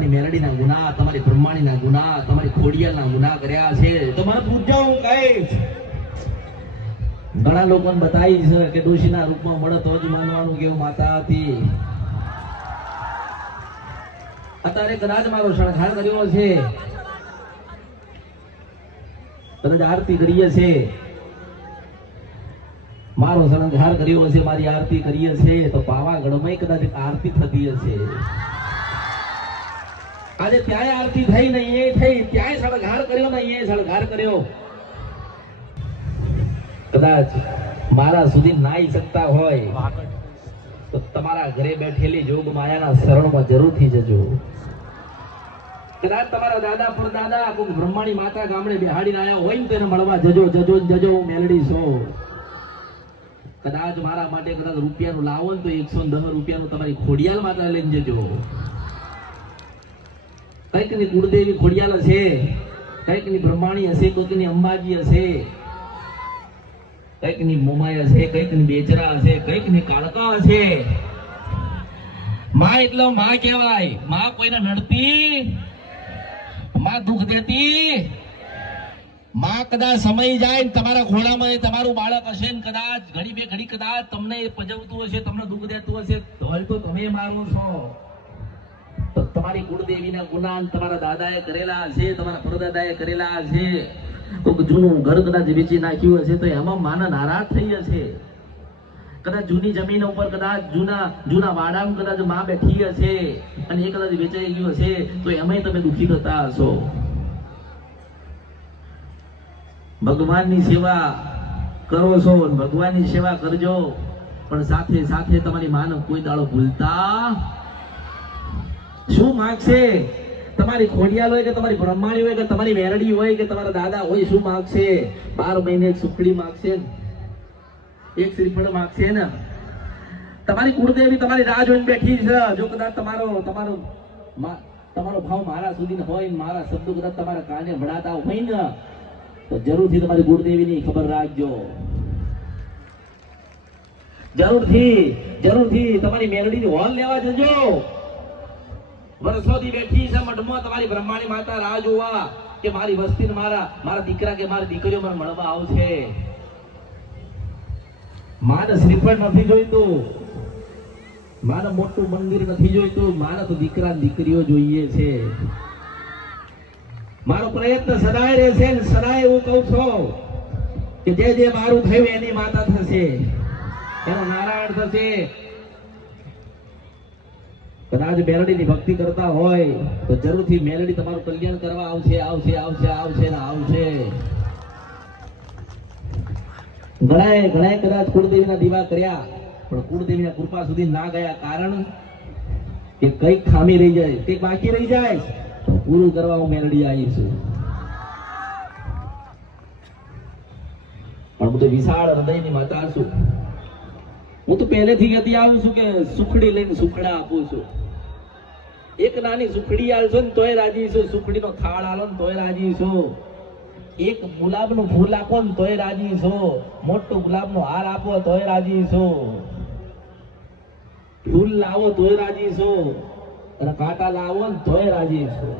તમારી મેલડીના ગુના, તમારી બ્રહ્માણીના ગુના, તમારી ખોડિયાલના ગુના કર્યા છે તો મને પૂછજો, હું કહીશ. ઘણા લોકોને બતાવી છે કે ડોશીના રૂપમાં મળે તો જ માનવાનું કે હું માતા હતી. અત્યારે કદાચ મારો શણગાર કર્યો છે, કદાચ આરતી કરીએ છે, મારો શણગાર કર્યો છે, મારી આરતી કરીએ છે તો પાવાગઢમાં કદાચ આરતી થતી હશે. આજે ત્યાંય આરતી થઈ નહીં, એ થઈ, ત્યાંય શણગાર કર્યો નહીં, એ શણગાર કર્યો. કદાચ મારા સુધી ના આવી શકતા હોય તો તમારા ઘરે બેઠેલી જોગ માયાના શરણમાં જરૂરથી જજો. કદાચ તમારા દાદા પરદાદા કોઈ બ્રહ્માણી માતા ગામડે બેહાડીને આવ્યા હોય ને તેને મળવા જજો, જજો જજો, હું મેલડી છું. કદાચ મારા માટે કદાચ રૂપિયાનું લાવો ને તો 110 રૂપિયાનું તમારી ખોડિયાલ માતા લઈને જજો. કઈક ની કુળદેવી ખોડિયાલ હશે, કઈક ની બ્રહ્માણી હશે, કઈક ની અંબાજી હશે, કઈક ની મોમાઈ હશે, કઈક ની બેચરા હશે, કઈક ની કાળકા હશે. માં એટલે માં કહેવાય. માં કોઈને નડતી, માં દુઃખ દેતી. માં કદાચ સમય જાય ને તમારા ખોળામાં તમારું બાળક હશે ને કદાચ ઘડી બે ઘડી કદાચ તમને પજવતું હશે, તમને દુઃખ દેતું હશે તો તમે મારો છો. તો તમારી કુળદેવીના ગુના તમારા દાદાએ કરેલા હશે, તમારા પરદાદાએ કરેલા હશે, તો જૂનું ઘર કદાચ વેચી નાખ્યું હશે તો એમાં માના નારાજ થઈ હશે. કદાચ જૂની જમીન ઉપર કદાચ જૂના વાડામાં કદાચ માં બેઠી હશે અને એ કદાચ વેચાઈ ગયું હશે તો એમાંય તમે દુઃખી થતા હશો. ભગવાનની સેવા કરો છો, ભગવાનની સેવા કરજો, પણ સાથે સાથે તમારી માને કોઈ દાડો ભૂલતા. શું માગશે? તમારી ખોડિયાલ હોય કે તમારી બ્રહ્માણી હોય કે તમારી વેરડી હોય કે તમારા દાદા હોય, શું માગશે? 12 મહિને એક સુખડી માગશે, એક શ્રીફળ માગશે ને. તમારી કુળદેવી તમારી રાહ જોઈને બેઠી છે. જો કદાચ તમારો ભાવ મારા સુધી હોય, મારા શબ્દો કદાચ તમારા કાને ભળાતા હોય ને તો જરૂરથી તમારી કુળદેવીની ખબર રાખજો. જરૂરથી તમારી મેલડીની હોલ લેવા જજો. વર્ષોથી બેઠી છે મઠમાં તમારી બ્રહ્માણી માતા રાહ જોવા કે મારી વસ્તી મારા દીકરા કે મારી દીકરીઓ મને મળવા આવશે. માને શ્રીફળ નથી જોઈતું, માને મોટું મંદિર નથી જોઈતું, માને તો દીકરા દીકરીઓ જોઈએ છે. મારો પ્રયત્ન સદાય રહેશે ને સદાય એવું કહું છું કે જે મારું થયું એની માતા થશે, એનો નારાયણ થશે. કદાચ મેલડીની ભક્તિ કરતા હોય તો જરૂરથી મેલડી તમારું કલ્યાણ કરવા આવશે, આવશે, આવશે, આવશે ને આવશે. ઘણાએ કદાચ કુળદેવીના દીવા કર્યા પણ કુળદેવીના કૃપા સુધી ના ગયા. કારણ કે કઈક ખામી રહી જાય, કઈક બાકી રહી જાય, પૂરું કરવા હું મેલડી આવી છું. પણ હું તો વિશાળ હૃદયની માતા છું. હું તો પહેલેથી કહેતી આવું છું કે સુખડી લઈને સુખડા આપું છું. એક નાની સુખડી આલશો ને તોય રાજી છું, સુખડીનો થાળ આલો ને તોય રાજી છું, એક ગુલાબનું ફૂલ આપો ને તોય રાજી છું, મોટું ગુલાબનો હાર આપો તોય રાજી છું, ફૂલ લાવો તોય રાજી છું, અને કાંટા લાવો ને તોય રાજી છું.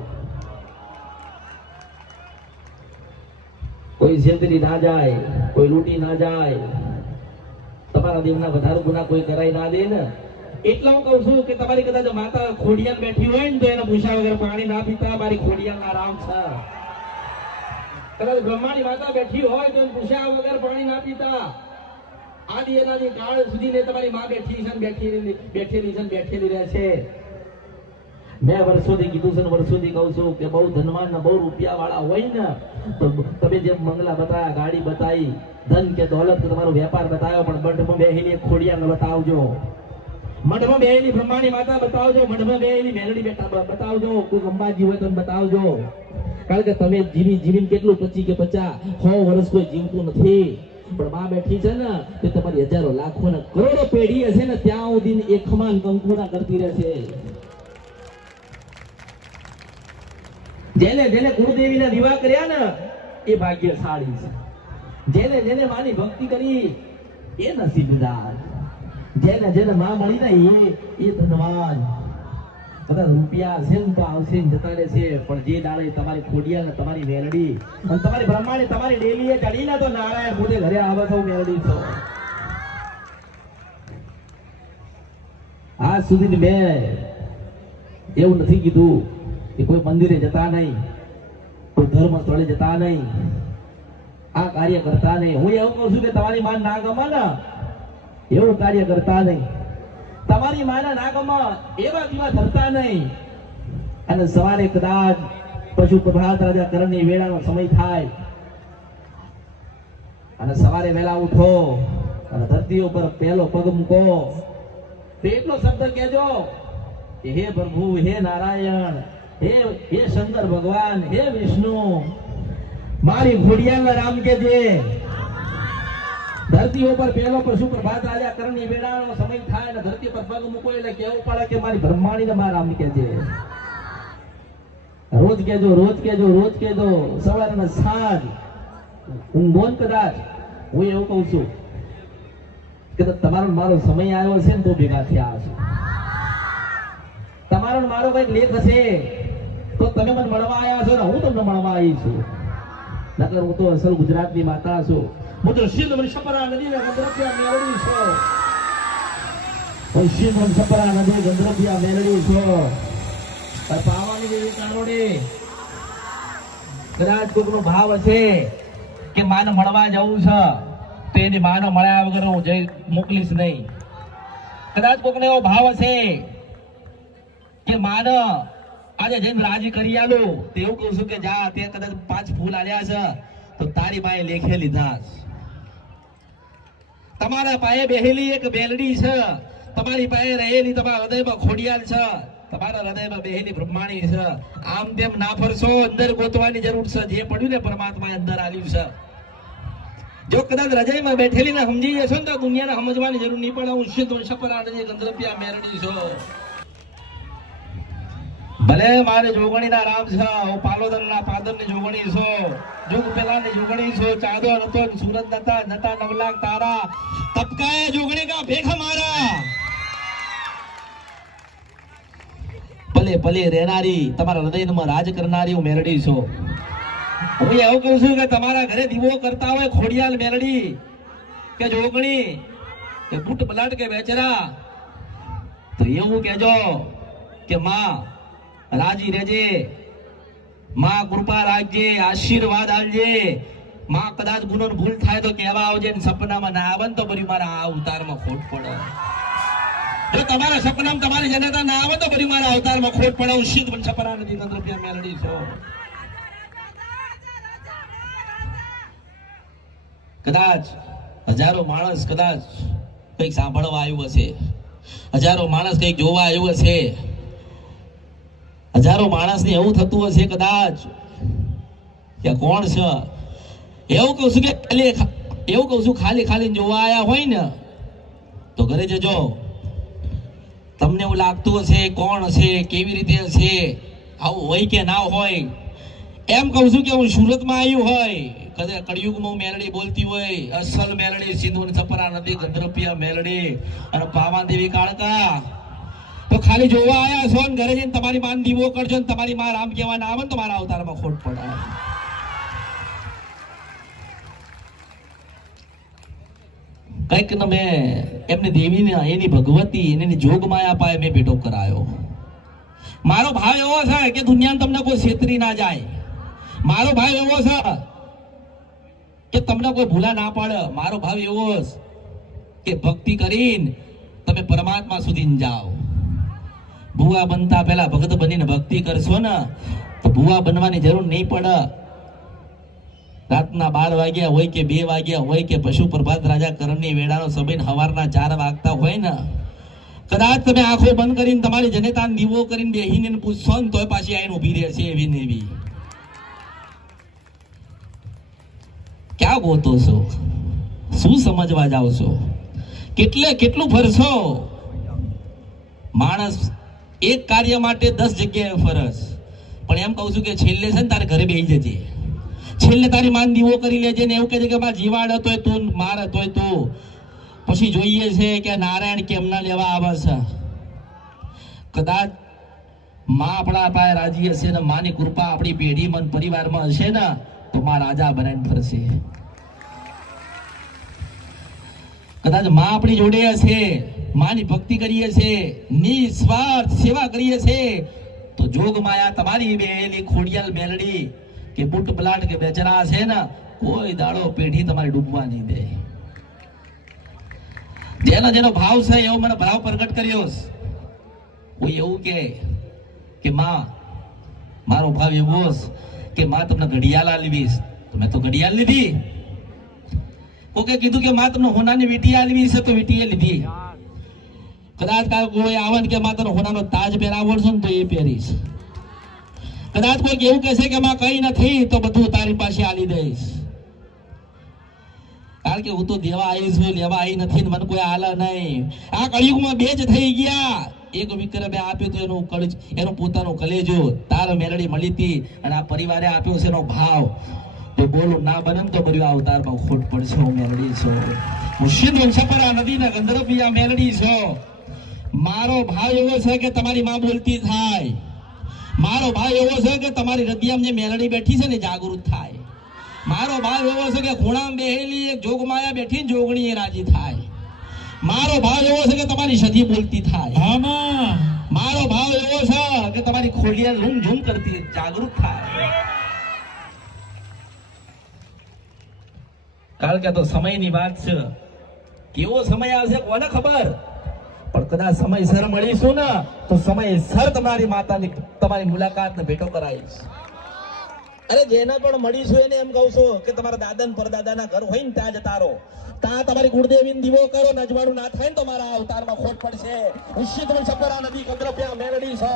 કોઈ છેતરી ના જાય, કોઈ લૂંટી ના જાય, તમારા દેવના વધારે ગુના કોઈ કરાઈ ના દે ને. એટલા હું કહું છું કે તમારી કદાચ માતા ખોડિયાલ બેઠી હોય ને તો એને પૂછ્યા વગર પાણી ના પીતા. મારી ખોડિયાલ ના રામ છે. કદાચ બ્રહ્માની માતા બેઠી હોય તો પૂછ્યા વગર પાણી ના પીતા. આદિ અનાદિ કાળ સુધી ને તમારી માં બેઠી છે, બેઠેલી રહેશે. મેં વર્ષોથી કીધું છે, વર્ષોથી કહું છું કે બહુ ધનવાન ને બહુ રૂપિયા વાળા હોય ને તો તમે જેમ બંગલા બતાવ્યા, ગાડી બતાવી, ધન કે દોલત તમારો વેપાર બતાવ્યો, પણ મઠમાં બેહીને ખોડિયાલ બતાવજો, મઠમાં બેહીની બ્રહ્માની માતા બતાવજો, મઠમાં બેહીની મેલડી બેઠા બતાવજો, કોઈ અંબાજી હોય તો બતાવજો. કારણ કે તમે જીવીને કેટલું 25 કે 50 100 વર્ષ કોઈ જીવતું નથી, પણ માં બેઠી છે ને તે તમારી હજારો લાખો ને કરોડો પેઢી હશે ને ત્યાં સુધી એક ખમાન કંકુના કરતી રહેશે. જેને ગુરુદેવીના દીવા કર્યા ને એ ભાગ્યશાળી છે. જેને માની ભક્તિ કરી એ નસીબદાર. જેને માં મળી ને એ ધનવાન. બધા રૂપિયા છે ને તો આવશે ને જતા રહેશે, પણ જે દાડે તમારી ખોડિયા ને તમારી મેલડી અને તમારી બ્રહ્માણી તમારી ડેલીએ ચડીને તો નારાયણ પોતે ઘરે આવે તો મેલડી છો. આજ સુધી મેં એવું નથી કીધું કે કોઈ મંદિરે જતા નહીં, કોઈ ધર્મ સ્થળે જતા નહીં, આ કાર્ય કરતા નહીં. હું એવું કહું છું કે તમારી માન ના ગમે ને એવું કાર્ય કરતા નહીં, તમારી માના ના ગમે એવા દીવા ધરતા નહીં. અને સવારે કદાચ પશુ પ્રભાત રાજા કરણની વેળાનો સમય થાય અને સવારે વહેલા ઉઠો અને ધરતી ઉપર પહેલો પગ મૂકો તો એટલો શબ્દ કહેજો કે હે પ્રભુ, હે નારાયણ, હે શંકર ભગવાન, હે વિષ્ણુ, મારી ઘોડિયાના રામ કેજે. ધરતી ઉપર પહેલો પશુ પ્રભાત રાજા કરણની વેળાનો સમય થાય અને ધરતી પર પગ મૂકો એટલે કેવું પડે કે મારી બ્રહ્માણીને મારા રામ કેજે. રોજ કેજો, રોજ કેજો, રોજ કેજો, સવાર અને સાંજ. ઊંઘો ને કદાચ હું એવું કહું છું કે તમારો મારો સમય આવ્યો છે ને તો ભેગા થયા હશે. તમારો મારો કઈક લેખ હશે તો તમે મને મળવા આવ્યા છો ને હું તમને મળવા આવી છું. નકર હું તો અસલ ગુજરાતની માતા છું. હું તો શિવ છપરા નદી ગંધરપિયા મેળવી છું. હું શિવ છપરા નદી ગંધરપિયા મેળવી છું. પાવાની જેવી કાનોડી કદાચ કોઈનો ભાવ હશે કે માને મળવા જવું છે તો એની માને મળ્યા વગર હું જઈ મોકલીશ નહીં. કદાચ કોઈકને એવો ભાવ હશે કે માને આજે જઈને રાજી કરી આલું તો એવું કહું છું કે જા તે કદાચ 5 ફૂલ આલ્યા છે તો તારી પાસે લેખે લીધા. તમારા પાસે બેહેલી એક બેલડી છે, તમારી પાસે રહેલી તમારા હૃદયમાં ખોડિયાલ છે, તમારા હૃદયમાં બેહેલી બ્રહ્માણી છે. આમ તેમ ના ફરશો, અંદર ગોતવાની જરૂર છે. જે પડ્યું ને પરમાત્મા અંદર આલ્યું છે. જો કદાચ રજાઈમાં બેઠેલી ને સમજી જશો ને તો દુનિયાને સમજવાની જરૂર નહીં પડે. હું શિવ છપરા નદી ગંધરપિયા મેરડી છો. ભલે મારે જોગણીના રામ છે, હું પાલોદરના પાદરની જોગણી છો, જોગ પેલાની જોગણી છો. ચાંદો નતો, સુરત નતા, નતા 9 લાખ તારા, તપકાએ જોગણી કા ભેખ મારા. ભલે ભલે રહેનારી, તમારા હૃદયમાં રાજ કરનારી હું મેલડી છો. હું એવું કહું છું કે તમારા ઘરે દીવો કરતા હોય ખોડિયાલ મેલડી કે જોગણી કે બુટ બલાટ કે બેચરા તો એવું કહેજો કે માં રાજી રહેજે, માં કૃપા રાખજે, આશીર્વાદ આલજે. માં કદાચ ગુનો ભૂલ થાય તો કહેવા આવજે, સપનામાં ના આવે તો બરી મારા આ અવતારમાં ખોટ પડે. જો તમારા સપનામાં તમારી જનતા ના આવે તો બરી મારા અવતારમાં ખોટ પડે. હું શિવ છપરા નદી ગંધરપિયા મેલડી છો. કદાચ હજારો માણસ કદાચ કઈક સાંભળવા આવ્યું હશે, હજારો માણસ કઈક જોવા આવ્યું હશે, હજારો માણસને એવું થતું હશે કદાચ કે કોણ છે. એવું કહું છું કે એવું કહું છું ખાલી ખાલી જોવા આયા હોય ને તો ઘરે જજો. તમને એવું લાગતું હશે કોણ હશે, કેવી રીતે હશે, આવું હોય કે ના હોય. એમ કહું છું કે હું સુરતમાં આવ્યું હોય, કદાચ કળિયુગમાં મેલડી બોલતી હોય, અસલ મેલડી સિંધુ છપરા નદી ગંધરપિયા મેલડી અને પાવા દેવી કાળકા, તો ખાલી જોવા આયા છો ને ઘરે જઈને તમારી માન દીવો કરજો ને તમારી માં રામ કહેવા ના આવે ને તો મારા અવતારમાં ખોટ પડે. કઈક ને મેં એમની દેવીને એની ભગવતી એની જોગ માયા પાએ મેં ભેટો કરાયો. મારો ભાવ એવો છે કે દુનિયામાં તમને કોઈ છેતરી ના જાય. મારો ભાવ એવો છે કે તમને કોઈ ભૂલા ના પાડે. મારો ભાવ એવો કે ભક્તિ કરીને તમે પરમાત્મા સુધી જાઓ. ભૂવા બનતા પહેલા ભગત બનીને ભક્તિ કરશો ને તો ભૂવા બનવાની જરૂર નહીં પડે. રાતના 12 વાગ્યા હોય કે 2 વાગ્યા હોય કે પશુ પ્રભાત રાજા કરણની વેળાનો સમય સવારના 4 વાગતા હોય ને, કદાચ તમે આંખો બંધ કરીને તમારી જનેતાને દીવો કરીને બેહીને પૂછશો ને તોય પાછી આઈને ઊભી રહેશે એવી ને એવી. ક્યાં ગોતો છો? શું સમજવા જાવ છો? કેટલું ફરશો? માણસ એક કાર્ય માટે 10 જગ્યાએ ફરસ, પણ એમ કહું છું કે છેલ્લે છે ને તારે ઘરે બેસી જજે. છેલ્લે તારી માન દીવો કરી લેજે ને એવું કહે છે કે મારા જીવાડ હતો તું, માર હતો તું. પછી જોઈએ છે કે નારાયણ કેમ ના લેવા આવે છે. કદાચ માં આપણા પાસે રાજી હશે ને માની કૃપા આપણી પેઢીમાં અને પરિવારમાં હશે ને તો માં રાજા બનાવીને ફરશે. કદાચ માં આપણી જોડે હશે, માની ભક્તિ કરીએ છે, નિસ્વાર્થ સેવા કરીએ છે, તો જોગ માયા તમારી બેલી ખોડિયાલ મેલડી કે બુટ બલાટ કે બેચરા છે ને કોઈ દાડો પેઢી તમારી ડૂબવા નહીં દે. જેનો ભાવ છે એવો મને ભાવ પ્રગટ કર્યો. કોઈ એવું કે માં મારો ભાવ એવો કે માં તમને ઘડિયાળ આલવીશ તો મેં તો ઘડિયાળ લીધી. કોકે કીધું કે માં તમને હોનાની વીટી આલવી છે તો વીટીએ લીધી. કદાચ કોઈ આવે કે માં તને હોનાનો તાજ પહેરાવો છે ને તો એ પહેરીશ. કદાચ કોઈ એવું કહેશે કે માં કઈ નથી તો બધું તારી પાસે આલી દઈશ. કારણ કે હું તો દેવા આવી છું, લેવા આવી નથી, મને કોઈ આલે નહીં. આ કળિયુગમાં બે જ થઈ ગયા. એક વિક્રમે આપ્યું તો એનું પોતાનું કલેજો તાર મેલડી મળી હતી અને આ પરિવારે આપ્યો છે એનો ભાવ. તો બોલું ના બને તો બર્યો અવતારમાં ખોટ પડશે. હું મેલડી છો, મુર્શિદ વંશપરા નદીના ગંધર્પિયા મેલડી છો. મારો ભાવ એવો છે કે તમારી માં બોલતી થાય. મારો ભાવ એવો છે કે તમારી હૃદયમાં જે મેલડી બેઠી છે ને જાગૃત થાય. મારો ભાવ એવો છે કે ખૂણામાં બેહેલી એક જોગમાયા બેઠી જોગણી એ રાજી થાય. મારો ભાવ એવો છે કે તમારી સધી બોલતી થાય. મારો ભાવ એવો છે કે તમારી ખોડિયા ઝૂમ ઝૂમ કરતી જાગૃત થાય. કારણ કે તો સમયની વાત છે. કેવો સમય આવશે કોને ખબર, પણ કદાચ સમયસર મળીશું ને તો સમયસર તમારી માતાની તમારી મુલાકાત ને ભેટો કરાવીશ. અરે જેને પણ મળીશું એને એમ કહું છું કે તમારા દાદા ને પરદાદાના ઘર હોય ને ત્યાં જતા રહો. ત્યાં તમારી કુળદેવીને દીવો કરો, નજવાડું ના થાય ને તો મારા અવતારમાં ખોટ પડશે. નિશ્ચિત વંશપરા નદી ગંધર્પિયા મેલડી છો.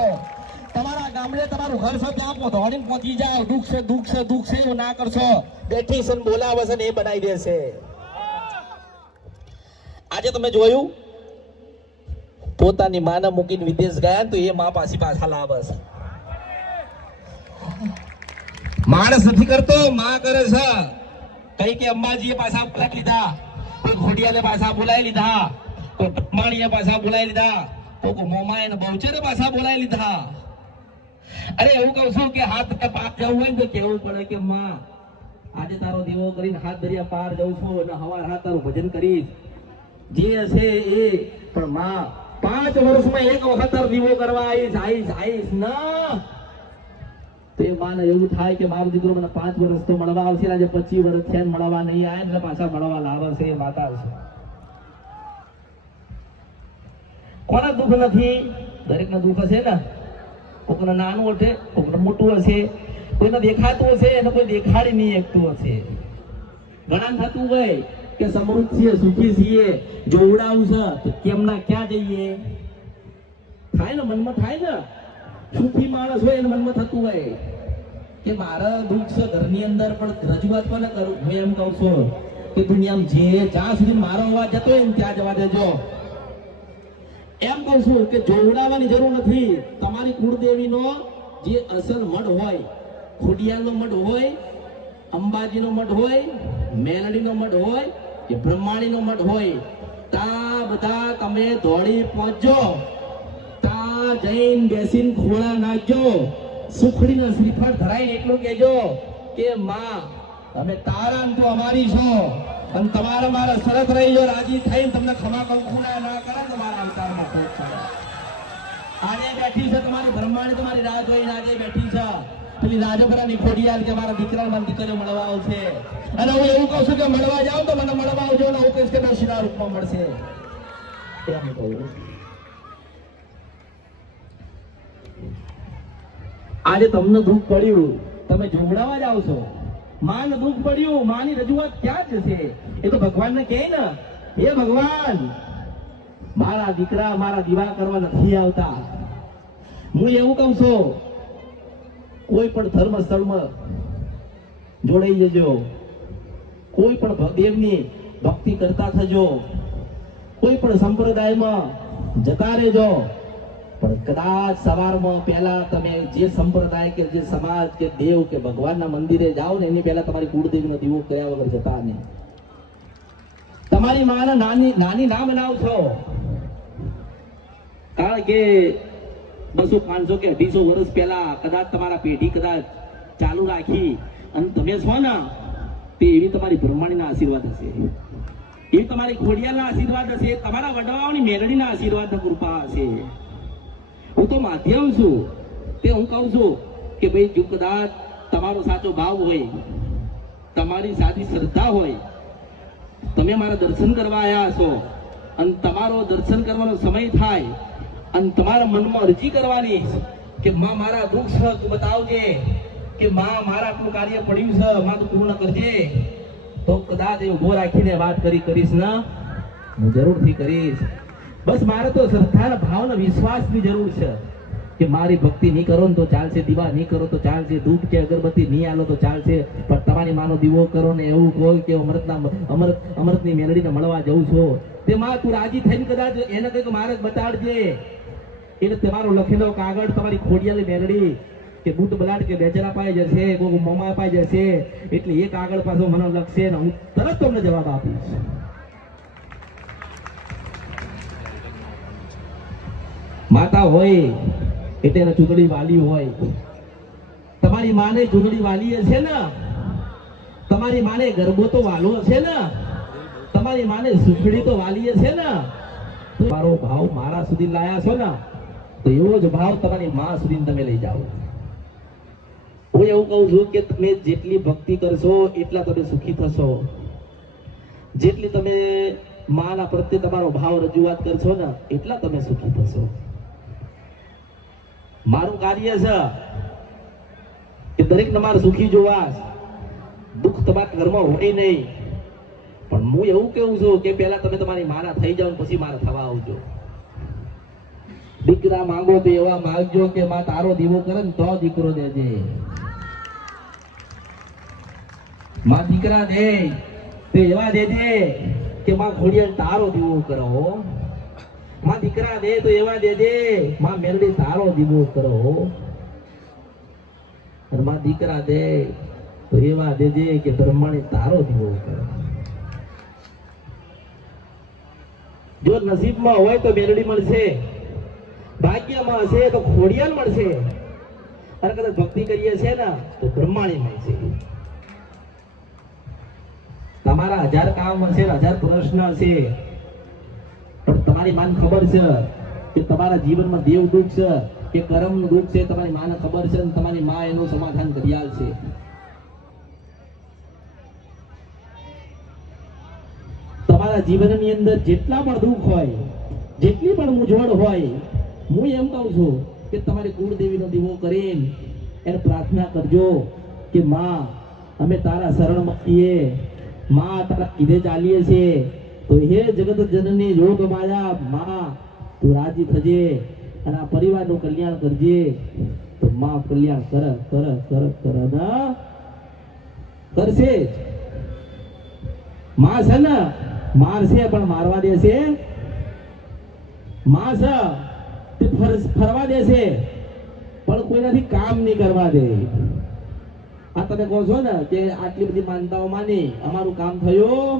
તમારા ગામડે તમારું ઘર છે ત્યાં દોડીને પહોંચી જાઓ. દુઃખ છે દુઃખ છે દુઃખ છે એવું ના કરશો. બેઠી છે બોલાવે છે ને એ બનાવી દેશે. આજે તમે જોયું પોતાની માને મૂકીને વિદેશ ગયા તો એ માં પાછી પાછા લાવે છે. માણસ નથી કરતો, માં કરે છે. કઈ કે અંબાજીએ પાછા બોલાવી લીધા, કોઈ ઘોડિયાને પાછા બોલાવી લીધા, કોઈ બ્રહ્માણીએ પાછા બોલાવી લીધા, કોઈ મોમાએ ને બહુચરે પાછા બોલાવી લીધા. અરે એવું કહું છું કે હાથ પાર જવું હોય ને તો કેવું પડે કે માં આજે તારો દીવો કરીને હાથ દરિયા પાર જઉં છું અને હવાર હાથ તારું ભજન કરીશ જે હશે એ. પણ માં 5 વર્ષમાં એક વખત તારો દીવો કરવા આવીશ ના તો એ માને એવું થાય કે મારો દીકરો મને 5 વર્ષ તો મળવા આવશે, આજે 25 વર્ષ થયા મળવા નહીં આવે એટલે પાછા મળવા લાવે છે. એ માતા છે. કોના દુઃખ નથી? દરેક ના દુઃખ હશે ને. કોકને નાનું હશે, કોકને મોટું હશે, કોઈને દેખાતું હશે અને કોઈ દેખાડી નહીં એકતું હશે. ઘણા થતું હોય કે સમૃદ્ધ છીએ, સુખી છીએ, જોવડાવું છે તો કેમના ક્યાં જઈએ થાય ને, મનમાં થાય ને. સુખી માણસ હોય એને મનમાં થતું હોય કે મારા દુઃખ છે ઘરની અંદર, પણ રજૂઆત કોને કરું? હું એમ કહું છું કે દુનિયામાં જે જ્યાં સુધી મારો અવાજ જતો હોય ને ત્યાં જવા દેજો. એમ કહું છું કે જોવડાવવાની જરૂર નથી. તમારી કુળદેવીનો જે અસલ મઢ હોય, ખોડિયાલનો મઢ હોય, અંબાજીનો મઢ હોય, મેલડીનો મઢ હોય કે બ્રહ્માણીનો મઢ હોય, તા બધા તમે દોડી પહોંચજો. તા જઈને બેસીને ખોળા નાખજો, સુખડીનો શ્રીફળ ધરાઈને એટલું કહેજો કે માં અમે તારા તો અમારી છો અને તમારા મારા શરત રહી જો રાજી થઈને તમને ખમા કંકુના ના કરે તમારા અવતારમાં ખોટ પડે. આજે બેઠી છે તમારી બ્રહ્માણી, તમારી રાહ જોઈને આજે બેઠી છે પેલી રાજપરાની ખોડિયાલ કે મારા દીકરા મારી દીકરીઓ મળવા આવશે. અને હું એવું કહું છું કે મળવા જાવ તો મને મળવા આવજો ને હું કહીશ કે નશીના રૂપમાં મળશે. એમ કહું. આજે તમને દુઃખ પડ્યું, તમે જોવડાવવા જ આવશો. માને દુઃખ પડ્યું, માની રજૂઆત ક્યાં જશે? એ તો ભગવાનને કહે ને, હે ભગવાન મારા દીકરા મારા દીવા કરવા નથી આવતા. હું એવું કહું છું કોઈ પણ ધર્મ સ્થળમાં જોડાઈ જજો, કોઈ પણ દેવની ભક્તિ કરતા થજો, કોઈ પણ સંપ્રદાયમાં જતા રહેજો. પણ કદાચ સવારમાં પહેલા તમે જે સંપ્રદાય કે જે સમાજ કે દેવ કે ભગવાનના મંદિરે જાઓ ને એની પહેલા તમારી કુળદેવીનો દીવો કર્યા વગર જતા નહીં. તમારી માને નાની ના બનાવશો. કારણ કે 200 500 કે 250 વર્ષ પહેલા કદાચ તમારા પેઢી કદાચ ચાલુ રાખી અને તમે છો ને તે એવી તમારી બ્રહ્માણીના આશીર્વાદ હશે, એ તમારી ખોડિયાના આશીર્વાદ હશે, તમારા વડવાઓની મેલડીના આશીર્વાદ કૃપા હશે. હું તો માધ્યમ છું, તે હું કહું છું કે ભાઈ જો કદાચ તમારો સાચો ભાવ હોય, તમારી સાચી શ્રદ્ધા હોય, તમે મારા દર્શન કરવા આવ્યા છો અને તમારો દર્શન કરવાનો સમય થાય અને તમારા મનમાં અરજી કરવાની કે માં મારા દુઃખ છે તું બતાવજે, કે માં મારા આટલું કાર્ય પડ્યું છે માં તું પૂર્ણ કરજે, તો કદાચ એ ઉભો રાખીને વાત કરીશ ને હું જરૂરથી કરીશ. બસ મારે તો શ્રદ્ધાના ભાવના વિશ્વાસની જરૂર છે કે મારી ભક્તિ નહીં કરો ને તો ચાલશે, દીવા નહીં કરો તો ચાલશે, દૂધ કે અગરબત્તી નહીં આલો તો ચાલશે, પણ તમારી માનો દીવો કરો ને એવું કહો કે અમૃતની મેલડીને મળવા જઉં છો, તે માં તું રાજી થઈને કદાચ એને કંઈક મારે બતાડજે. એટલે તમારો લખેલો કાગળ તમારી ખોડિયાની મેલડી કે બૂટ બલાડ કે બેચરા પાઈ જશે, કોઈ મોમા પાઈ જશે, એટલે એ કાગળ પાછો મને લખશે ને હું તરત તમને જવાબ આપીશ. માતા હોય એટલે એને ચૂંટણી વાલી હોય. તમારી માને ચૂંટણી વાલી હશે ને, તમારી માને ગરબો તો વાલો હશે ને, તમારી માને સુખડી તો વાલી હશે ને, મારો ભાવ મારા સુધી લાયા છો ને તો એવો જ ભાવ તમારી માં સુધી તમે લઈ જાઓ. હું એવું કહું છું કે તમે જેટલી ભક્તિ કરશો એટલા તમે સુખી થશો, જેટલી તમે માના પ્રત્યે તમારો ભાવ રજૂઆત કરશો ને એટલા તમે સુખી થશો. મારું કાર્ય છે કે દરેક તમારે સુખી જોવા, દુઃખ તમારા ઘરમાં હોય નહીં, પણ હું એવું કહું છું કે પહેલા તમે તમારી માના થઈ જાઓ પછી મારા થવા આવજો. દીકરા માંગો તો એવા માંગજો કે માં તારો દીવો કરે ને તો દીકરો દેજે. માં દીકરા દે તો એવા દેજે કે માં ખોડિયાર તારો દીવો કરો, માં દીકરા દે તો એવા દેજે માં મેલડી તારો દીવો કરો, અને માં દીકરા દે તો એવા દેજે કે બ્રહ્માણી તારો દીવો કરો. જો નસીબમાં હોય તો મેલડી મળશે, ભાગ્યમાં હશે તો ખોડિયાર મળશે, અને કદાચ ભક્તિ કરીએ છે ને તો બ્રહ્માણી મળશે. તમારા 1000 કામ હશે, 1000 પ્રશ્ન હશે, પણ તમારી માને ખબર છે કે તમારા જીવનમાં દેવ દુઃખ છે કે કર્મનું દુઃખ છે, તમારી માને ખબર છે, તમારી માં એનું સમાધાન કરી આલશે. તમારા જીવનની અંદર જેટલા પણ દુઃખ હોય, જેટલી પણ મૂંઝવણ હોય, હું એમ કહું છું કે તમારી કુળદેવીનો દીવો કરીને એને પ્રાર્થના કરજો કે માં અમે તારા શરણમાં છીએ, માં તારા કીધે ચાલીએ છીએ, તો હે જગત જનની યોગ માયા માં તું રાજી થજે અને આ પરિવારનું કલ્યાણ કરજે. તો માં કલ્યાણ કર કરશે જ. માં છે ને મારશે પણ મારવા દેશે, માં છે ફરવા દેશે પણ કોઈનાથી કામ નહીં કરવા દે. આ તમે કહો છો ને કે આટલી બધી માનતાઓ માની અમારું કામ થયું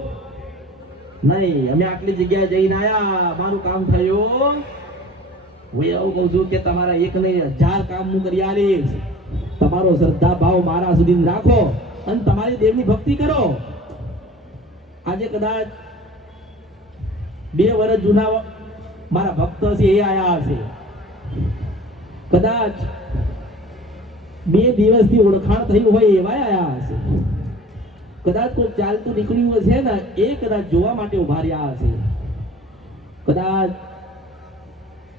નહીં, અમે આટલી જગ્યાએ જઈને આયા અમારું કામ થયું. હું એવું કહું છું કે તમારા 1 નહીં 1000 કામ હું કરી આલીશ. તમારો શ્રદ્ધા ભાવ મારા સુધી રાખો અને તમારી દેવની ભક્તિ કરો. આજે કદાચ 2 વર્ષ જૂના મારા ભક્ત છે એ આયા હશે, કદાચ 2 દિવસથી ઓળખાણ થયું હોય એવા આયા હશે, કદાચ કોઈ ચાલતું નીકળ્યું હશે ને એ કદાચ જોવા માટે ઉભા રહ્યા હશે, કદાચ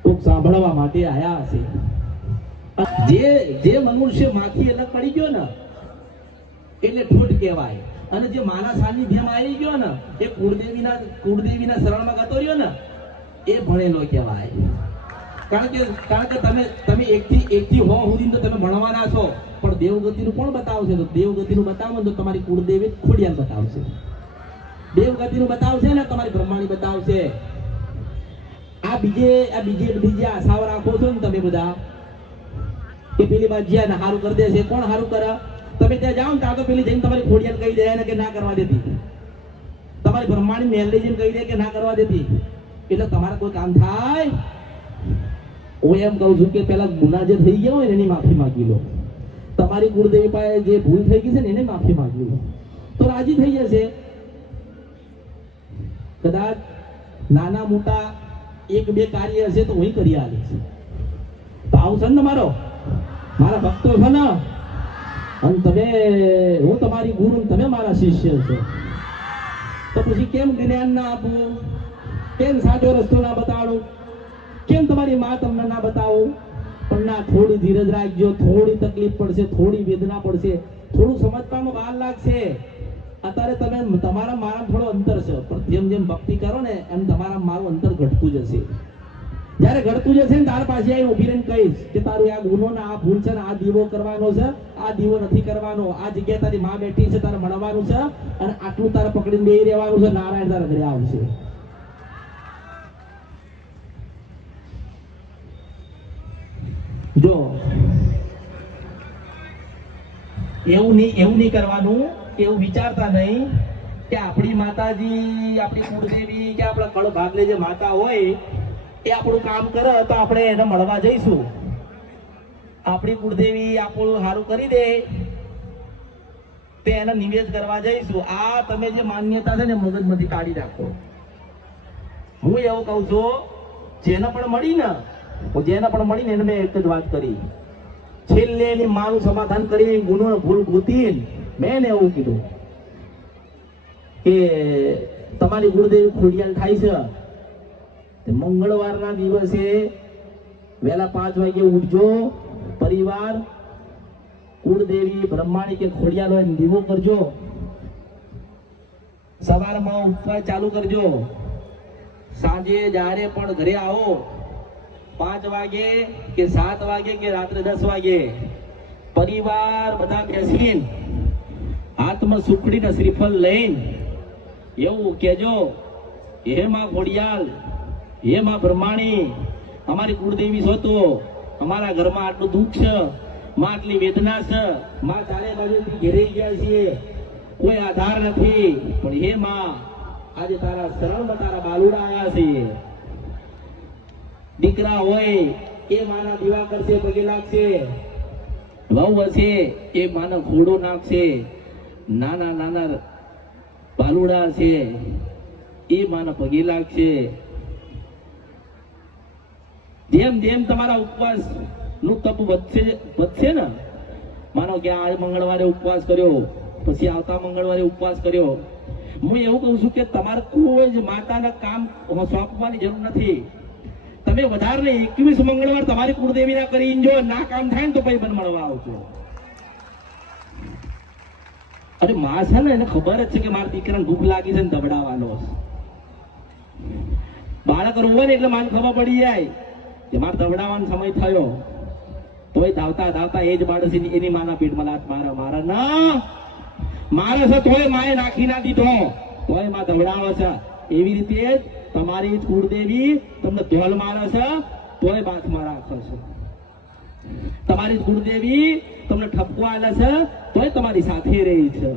કોઈક સાંભળવા માટે આયા હશે. જે મનુષ્ય માંથી અલગ પડી ગયો ને એટલે ઠોઠ કહેવાય, અને જે માના સાનિધ્યમાં આવી ગયો ને એ કુળદેવીના શરણમાં ગતો રહ્યો ને એ ભણેલો કહેવાય. કારણ કે તમે એકથી 100 સુધી તો તમે ભણવાના છો, પણ દેવગતિનું કોણ બતાવશે? તો દેવગતિનું બતાવો તો તમારી કુળદેવી ખોડિયાર બતાવશે, દેવગતિનું બતાવશે ને તમારી બ્રહ્માણી બતાવશે. આ બીજે આશાઓ રાખો છો ને તમે બધા કે પેલી બાજિયા હારું કરી દેશે. કોણ હારું કરે? તમે ત્યાં જાઓ ને ત્યાં તો પેલી જઈને તમારી ખોડિયાર કહી દે ને કે ના કરવા દેતી, તમારી બ્રહ્માણી મેલડી જઈને કહી દે કે ના કરવા દેતી, એટલે તમારે કોઈ કામ થાય? હું એમ કહું છું કે પેલા ગુના જે થઈ ગયા હોય ને એની માફી માંગી લો. તમારી કુળદેવી પાસે જે ભૂલ થઈ ગઈ છે ને એને માફી માંગી લો તો રાજી થઈ જશે. કદાચ નાના મોટા એક બે કાર્ય હશે તો હું કરી આવીશ. ભાવ છે ને મારો, મારા ભક્તો છે ને, અને તમે, હું તમારી ગુરુ, તમે મારા શિષ્ય છો, તો પછી કેમ જ્ઞાન ના આપવું, કેમ સાચો રસ્તો ના બતાડું, કેમ તમારી માં તમને ના બતાવું? પણ ના, થોડી ધીરજ રાખજો. થોડી તકલીફ પડશે, થોડી વેદના પડશે, થોડું સમજવામાં વાર લાગશે. અત્યારે તમે તમારા મારા થોડો અંતર છે, પણ જેમ જેમ ભક્તિ કરો ને એમ તમારા મારું અંતર ઘટતું જશે. જયારે ઘટતું જશે ને તાર પાસે આવી ઉભી રહીને કહીશ કે તારું આ ગુનો ને આ ભૂલ છે ને આ દીવો કરવાનો છે, આ દીવો નથી કરવાનો, આ જગ્યાએ તારી માં બેઠી છે તારે મળવાનું છે, અને આટલું તારે પકડીને બેહી રહેવાનું છે. નારાયણ તારા ઘરે આવશે. જો એવું નહીં કરવાનું, એવું વિચારતા નહીં કે આપણી માતાજી, આપણી કુળદેવી કે આપણા કળ ભાગલે જે માતા હોય એ આપણું કામ કરે તો આપણે એને મળવા જઈશું. આપણી કુળદેવી આપણું સારું કરી દે તે એને નિવેદ કરવા જઈશું. આ તમે જે માન્યતા છે ને મગજમાંથી કાઢી નાખો. હું એવું કહું છું, જેને પણ મળી ને એને મેં એક જ વાત કરી, છેલ્લે એની માનું સમાધાન કરી ગુનો ભૂલ ગોતી મેં એને એવું કીધું કે તમારી ગુરુદેવ ખોડિયાલ થાય છે, મંગળવારના દિવસે વહેલા 5 વાગે ઉઠજો, પરિવાર કુળદેવી બ્રહ્માણી કે ખોડિયાલ હોય દીવો કરજો, સવારમાં ઉપવાસ ચાલુ કરજો, સાંજે જ્યારે પણ ઘરે આવો 5 વાગે કે 7 વાગે કે રાત્રે 10 વાગે પરિવાર બધા બેસીને હાથમાં સુખડીને શ્રીફળ લઈને એવું કહેજો, હે માં ખોડિયાલ, હે માં બ્રહ્માણી, અમારી કુળદેવી છો તો અમારા ઘરમાં આટલું દુઃખ છે, માં આટલી વેદના છે, માં ચારે બાજુથી ઘેરાઈ ગયા છીએ, કોઈ આધાર નથી, પણ હે માં આજે તારા શરણમાં તારા બાલુડા આવ્યા છે. દીકરા હોય એ માના દીવા કરશે, પગે લાગશે, વહુ હશે એ માનો ઘોડો નાખશે, નાના નાના બાલુડા છે એ માના પગે લાગશે. જેમ જેમ તમારા ઉપવાસ નું તપ વધશે ને, માનો કે આ મંગળવારે ઉપવાસ કર્યો, પછી આવતા મંગળવારે ઉપવાસ કર્યો, હું એવું કહું છું કે તમારે કોઈ જ માતાના કામ સોંપવાની જરૂર નથી. તમે વધારે ને 21 મંગળવાર તમારી કુળદેવી ના કરી જો ના કામ થાય ને તો પછી મને મળવા આવજો. અરે માં છે ને એને ખબર જ છે કે મારા દીકરાને ભૂખ લાગી છે ને દબડાવવાનો. બાળક રોવે ને એટલે મને ખબર પડી જાય કે મારે દબડાવવાનો સમય થયો, તોય ધાવતા ધાવતા એ જ બાળક એની માના પેટમાં લાત મારા ના મારે છે, તોય માએ નાખી ના દીધો, તોય માં દબડાવે છે. એવી રીતે જ તમારી કુળદેવી તમને ધોલ મારે છે તોય બાથમાં રાખે છે. તમારી કુળદેવી તમને ઠપકો આલે છે તોય તમારી સાથે રહી છે.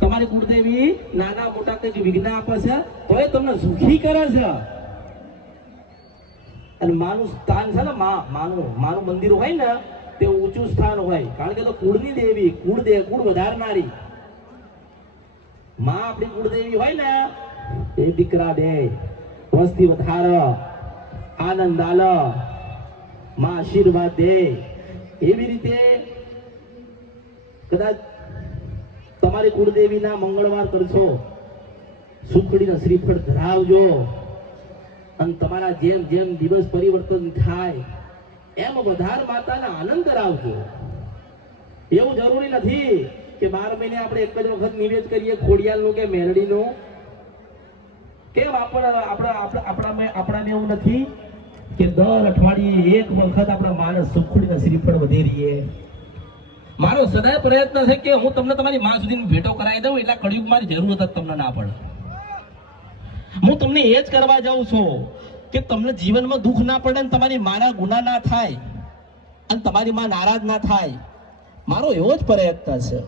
તમારી કુળદેવી નાના મોટા કંઈક વિઘ્ન આપે છે તોય તમને સુખી કરે છે. અને માનું સ્થાન છે ને, માનું મંદિર હોય ને તે ઊંચું સ્થાન હોય, કારણ કે તો કુળની દેવી, કુળ વધારનારી માં આપણી કુળદેવી હોય ને એ દીકરા દે, વસ્તી વધારો, આનંદ આલો, માં આશીર્વાદ દે. એવી રીતે કદાચ તમારી કુળદેવીના મંગળવાર કરશો, સુખડીના શ્રીફળ ધરાવજો, અને તમારા જેમ જેમ દિવસ પરિવર્તન થાય એમ વધારે માતાના આનંદ કરાવજો. એવું જરૂરી નથી કે 12 મહિને આપણે એક જ વખત નિવેદ કરીએ ખોડિયાલનું કે મેરડીનું. કેમ આપણાને એવું નથી કે દર અઠવાડિયે એક વખત આપણા માણસ સુખડીના શ્રીફળ વધેરીએ. મારો સદાય પ્રયત્ન છે કે હું તમને તમારી માં સુધી ભેટો કરાવી દઉં, એટલે કળિયુગ મારી જરૂરત જ તમને ના પડે. હું તમને એ જ કરવા જાઉં છું કે તમને જીવનમાં દુઃખ ના પડે, તમારી માના ગુના ના થાય, અને તમારી માં નારાજ ના થાય. મારો એવો જ પ્રયત્ન છે.